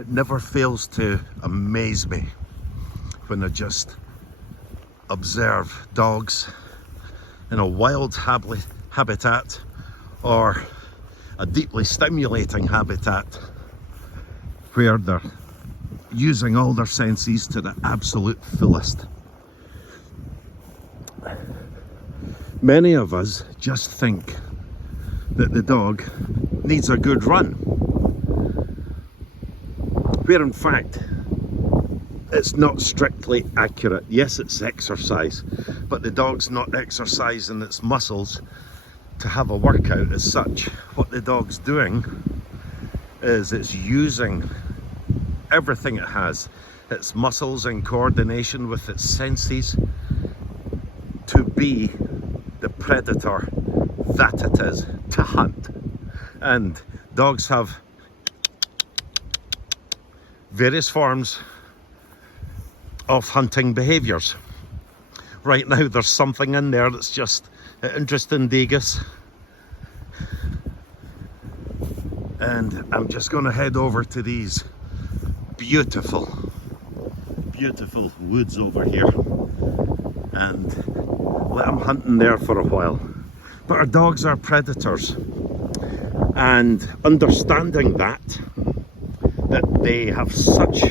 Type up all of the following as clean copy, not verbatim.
It never fails to amaze me when I just observe dogs in a wild habitat or a deeply stimulating habitat where they're using all their senses to the absolute fullest. Many of us just think that the dog needs a good run, where in fact it's not strictly accurate. Yes, it's exercise, but the dog's not exercising its muscles to have a workout as such. What the dog's doing is it's using everything it has, its muscles in coordination with its senses, to be the predator that it is to hunt. And dogs have various forms of hunting behaviours. Right now there's something in there that's just interesting, Degas, and I'm just going to head over to these beautiful woods over here and let them hunt in there for a while. But our dogs are predators, and understanding that they have such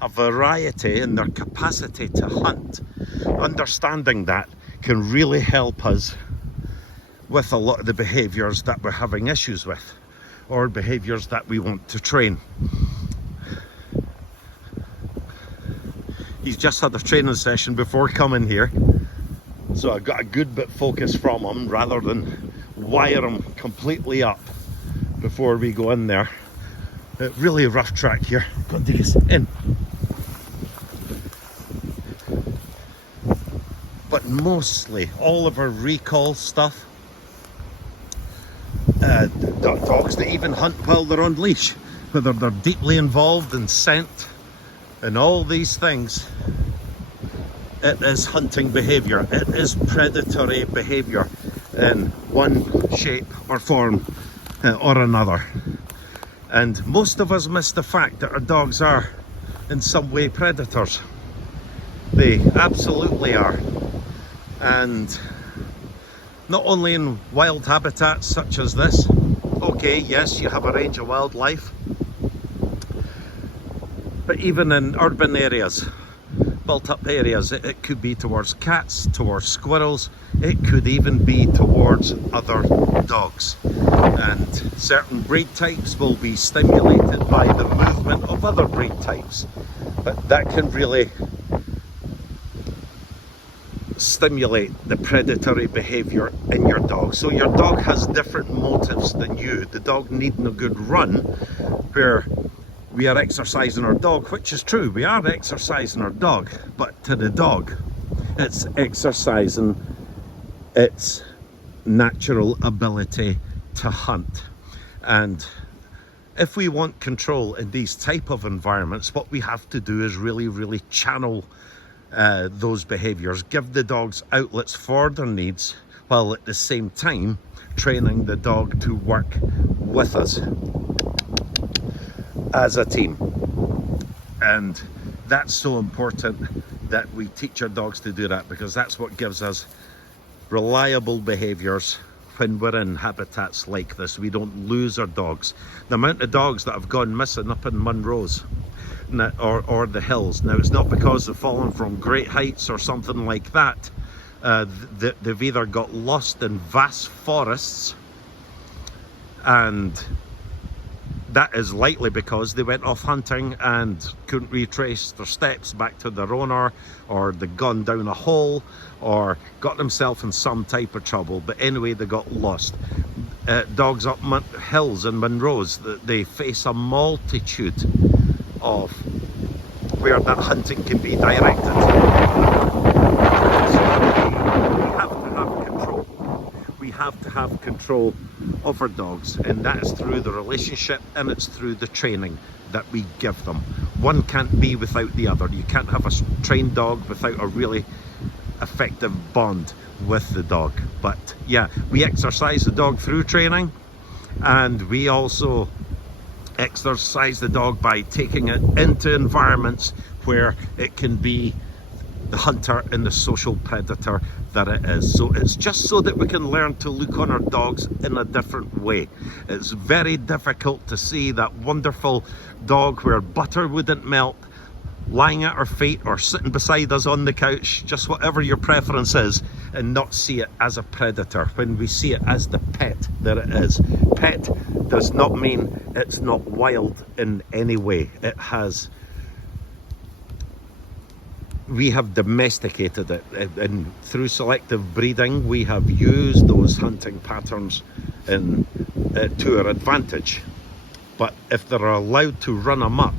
a variety in their capacity to hunt, understanding that can really help us with a lot of the behaviours that we're having issues with, or behaviours that we want to train. He's just had a training session before coming here, so I got a good bit focused from him rather than wire him completely up before we go in there. Really rough track here. Go on, Degas, in. But mostly all of our recall stuff, dogs that even hunt while they're on leash, whether they're deeply involved in scent and all these things, it is hunting behaviour. It is predatory behaviour in one shape or form or another. And most of us miss the fact that our dogs are in some way predators. They absolutely are. And not only in wild habitats such as this, okay, yes, you have a range of wildlife, but even in urban areas, built up areas, it could be towards cats, towards squirrels, it could even be towards other dogs. And certain breed types will be stimulated by the movement of other breed types, but that can really stimulate the predatory behaviour in your dog. So your dog has different motives than you. The dog needing a good run, where we are exercising our dog, which is true, we are exercising our dog, but to the dog it's exercising its natural ability to hunt. And if we want control in these type of environments, what we have to do is really channel those behaviours, give the dogs outlets for their needs, while at the same time training the dog to work with us as a team. And that's so important that we teach our dogs to do that, because that's what gives us reliable behaviours when we're in habitats like this. We don't lose our dogs. The amount of dogs that have gone missing up in Munros or the hills, now it's not because they've fallen from great heights or something like that. They've either got lost in vast forests, and that is likely because they went off hunting and couldn't retrace their steps back to their owner, or they'd gone down a hole or got themselves in some type of trouble. But anyway, they got lost. Dogs up hills in Munros, they face a multitude of where that hunting can be directed. We have to have control of our dogs, and that is through the relationship, and it's through the training that we give them. One can't be without the other. You can't have a trained dog without a really effective bond with the dog. But yeah, we exercise the dog through training, and we also exercise the dog by taking it into environments where it can be the hunter and the social predator that it is. So it's just so that we can learn to look on our dogs in a different way. It's very difficult to see that wonderful dog where butter wouldn't melt lying at our feet or sitting beside us on the couch, just whatever your preference is, and not see it as a predator when we see it as the pet that it is. Pet does not mean it's not wild in any way. It has, we have domesticated it, and through selective breeding we have used those hunting patterns to our advantage. But if they're allowed to run amok,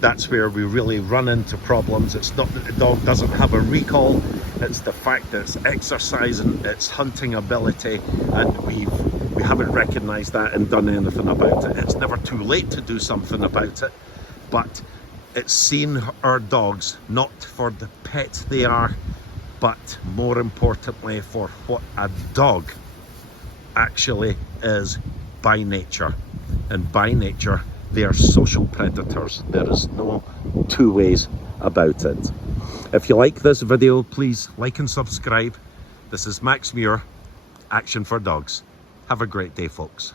that's where we really run into problems. It's not that the dog doesn't have a recall, it's the fact that it's exercising its hunting ability, and we haven't recognised that and done anything about it. It's never too late to do something about it, but it's seeing our dogs not for the pets they are, but more importantly for what a dog actually is by nature. And by nature, they are social predators. There is no two ways about it. If you like this video, please like and subscribe. This is Max Muir, Action for Dogs. Have a great day, folks.